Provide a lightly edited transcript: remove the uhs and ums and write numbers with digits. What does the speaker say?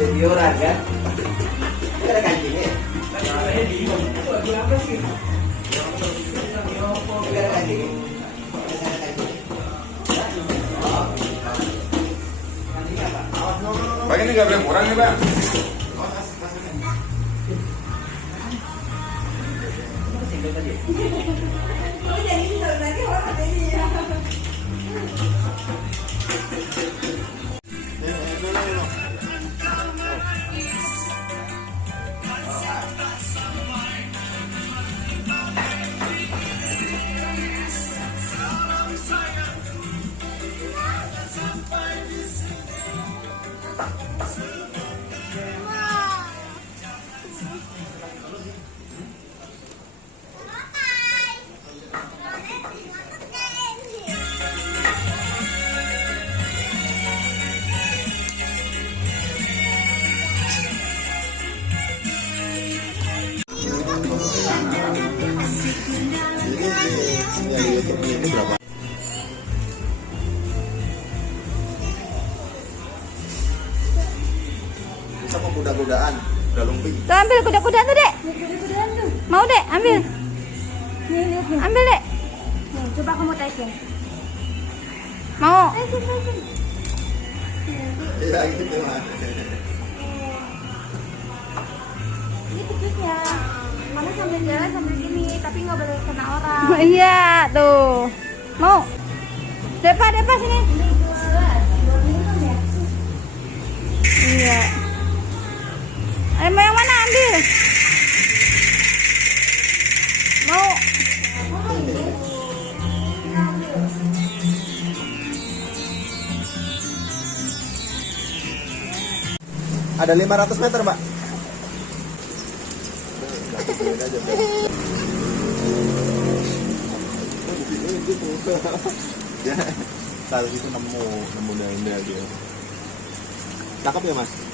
Videoran kan? Ini ada kancingnya. Ini ada kancingnya. Pak ini nggak boleh kurang nih Pak. Ini berapa? Sama kuda-kudaan, kuda lumping. Tuh ambil kuda-kudaan tuh, Dek. Mau, Dek? Ambil. Ambil, Dek. Nih, coba kamu taikin. Mau. Iya gitu Mas. Ini tiketnya. Kamu sambil jalan sambil gini, tapi nggak boleh kena orang. Iya, tuh. Mau. Depa sini. Ini 12 kan ya? Iya. Mau yang mana ambil? Mau. Ada 500 meter, Mbak. Ya, saat itu nemu dia. Cakep ya, Mas?